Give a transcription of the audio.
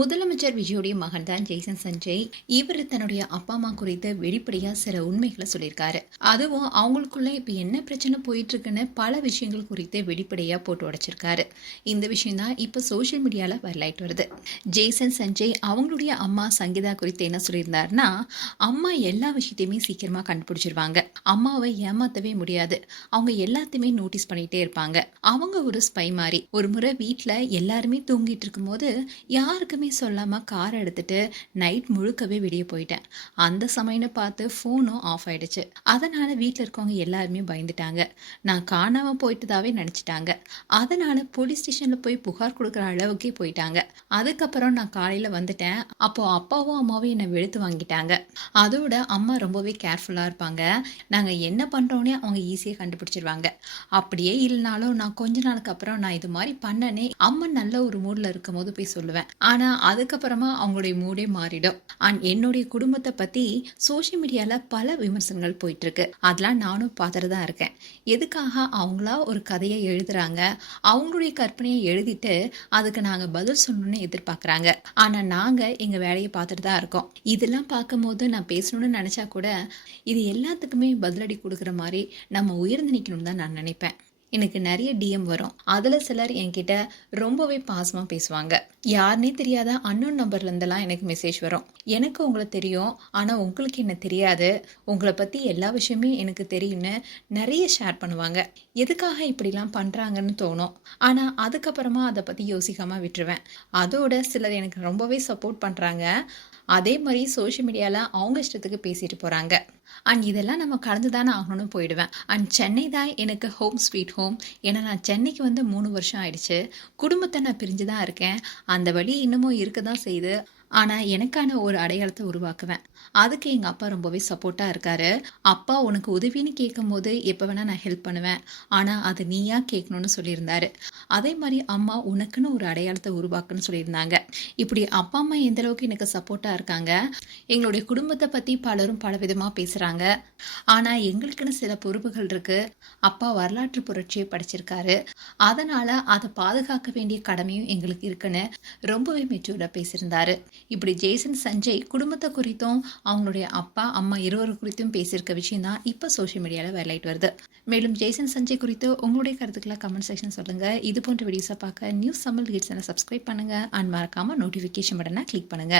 முதலமைச்சர் விஜயோடைய மகன் தான் ஜெய்சன் சஞ்சய். இவர் தன்னுடைய அப்பா அம்மா குறித்து வெளிப்படையா சில உண்மைகளை சொல்லியிருக்காரு. அதுவும் அவங்களுக்குள்ள இப்ப என்ன பிரச்சனை போயிட்டு இருக்குன்னு பல விஷயங்கள் குறித்து வெளிப்படையா போட்டு உடைச்சிருக்காரு. இந்த விஷயம் தான் இப்ப சோசியல் மீடியால வைரலாயிட்டு வருது. ஜெய்சன் சஞ்சய் அவங்களுடைய அம்மா சங்கீதா குறித்து என்ன சொல்லியிருந்தாருன்னா, அம்மா எல்லா விஷயத்தையுமே சீக்கிரமா கண்டுபிடிச்சிருவாங்க. அம்மாவை ஏமாத்தவே முடியாது. அவங்க எல்லாத்தையுமே நோட்டீஸ் பண்ணிட்டே இருப்பாங்க. அவங்க ஒரு ஸ்பை மாதிரி. ஒரு முறை வீட்டுல எல்லாருமே தூங்கிட்டு இருக்கும்போது யாருக்குமே சொல்லாம கார் எடுத்துட்டு நைட் முழுக்கவே வெளியே போயிட்டேன். அந்த சமயம்னு பார்த்து ஃபோனும் ஆஃப் ஆயிடுச்சு. அதனால வீட்டில் இருக்கவங்க எல்லாருமே பயந்துட்டாங்க. நான் காணாம போயிட்டதாவே நினைச்சிட்டாங்க. அதனால போலீஸ் ஸ்டேஷன்ல போய் புகார் கொடுக்குற அளவுக்கே போயிட்டாங்க. அதுக்கப்புறம் நான் காலையில வந்துட்டேன். அப்போ அப்பாவும் அம்மாவும் என்னை வெளுத்து வாங்கிட்டாங்க. அதோட அம்மா ரொம்பவே கேர்ஃபுல்லா இருப்பாங்க. நாங்க என்ன பண்றோன்னே அவங்க ஈஸியா கண்டுபிடிச்சிருவாங்க. அப்படியே இல்லைனாலும் நான் கொஞ்ச நாளுக்கு அப்புறம் நான் இது மாதிரி பண்ணனே அம்மா நல்ல ஒரு மூட்ல இருக்கும் போது போய் சொல்லுவேன். ஆனா அதுக்கப்புறமா அவங்களுடைய மூடே மாறிடும். அண்ட் என்னுடைய குடும்பத்தை பத்தி சோசியல் மீடியால பல விமர்சனங்கள் போயிட்டு இருக்கு. அதெல்லாம் நானும் பார்த்துட்டு தான் இருக்கேன். எதுக்காக அவங்களா ஒரு கதையை எழுதுறாங்க, அவங்களுடைய கற்பனையை எழுதிட்டு அதுக்கு நாங்க பதில் சொல்லணும்னு எதிர்பார்க்கறாங்க. ஆனா நாங்க எங்க வேலையை பார்த்துட்டு தான் இருக்கோம். இதெல்லாம் பார்க்கும்போது நான் பேசணும்னு நினைச்சா கூட இது எல்லாத்துக்குமே பதிலடி கொடுக்குற மாதிரி நம்ம உயர்ந்து நிற்கணும்னு தான் நான் நினைப்பேன். எனக்கு நிறைய டிஎம் வரும். அதுல சிலர் என்கிட்ட ரொம்பவே பாசமா பேசுவாங்க. யாருன்னே தெரியாத அன்னோன் நம்பர்ல இருந்தெல்லாம் எனக்கு மெசேஜ் வரும். எனக்கு உங்களை தெரியும், ஆனா உங்களுக்கு என்ன தெரியாது, உங்களை பத்தி எல்லா விஷயமே எனக்கு தெரியும்னு நிறைய ஷேர் பண்ணுவாங்க. எதுக்காக இப்படிலாம் பண்றாங்கன்னு தோணும். ஆனா அதுக்கப்புறமா அதை பத்தி யோசிக்காம விட்டுருவேன். அதோட சிலர் எனக்கு ரொம்பவே சப்போர்ட் பண்றாங்க. அதே மாதிரி சோஷியல் மீடியால அவங்க இஷ்டத்துக்கு பேசிட்டு போறாங்க. அண்ட் இதெல்லாம் நம்ம கடந்து தானே ஆகணும்னு போயிடுவேன். அண்ட் சென்னை தான் எனக்கு ஹோம் ஸ்வீட் ஹோம். ஏன்னா நான் சென்னைக்கு வந்து 3 வருஷம் ஆயிடுச்சு. குடும்பத்தை நான் பிரிஞ்சு தான் இருக்கேன். அந்த வழி இன்னமும் இருக்க தான் செய்யுது. ஆனால் எனக்கான ஒரு அடையாளத்தை உருவாக்குவேன். அதுக்கு எங்கள் அப்பா ரொம்பவே சப்போர்ட்டாக இருக்காரு. அப்பா உனக்கு உதவின்னு கேட்கும் போது எப்போ வேணால் நான் ஹெல்ப் பண்ணுவேன், ஆனால் அது நீயா கேட்கணும்னு சொல்லியிருந்தாரு. அதே மாதிரி அம்மா உனக்குன்னு ஒரு அடையாளத்தை உருவாக்குன்னு சொல்லியிருந்தாங்க. இப்படி அப்பா அம்மா எந்த அளவுக்கு எனக்கு சப்போர்ட்டாக இருக்காங்க. எங்களுடைய குடும்பத்தை பற்றி பலரும் பல விதமாக பேசுகிறாங்க. ஆனால் எங்களுக்குன்னு சில பொறுப்புகள் இருக்குது. அப்பா வரலாற்று புரட்சியை படிச்சிருக்காரு. அதனால் அதை பாதுகாக்க வேண்டிய கடமையும் எங்களுக்கு இருக்குன்னு ரொம்பவே மெச்சூர்டாக பேசியிருந்தாரு. இப்படி ஜெய்சன் சஞ்சய் குடும்பத்தை குறித்தும் அவங்களுடைய அப்பா அம்மா இருவர் குறித்தும் பேசியிருக்க விஷயம் தான் இப்போ சோஷியல் மீடியாவில் வைரலாயிட்டு வருது. மேலும் ஜெய்சன் சஞ்சய் குறித்து உங்களுடைய கருத்துக்களை கமெண்ட் செக்ஷன் சொல்லுங்க. இது போன்ற வீடியோஸை பார்க்க நியூஸ் தமிழ் லீட்ஸ் சப்ஸ்கிரைப் பண்ணுங்க. அண்ட் மறக்காம நோட்டிஃபிகேஷன் பட்டனை கிளிக் பண்ணுங்க.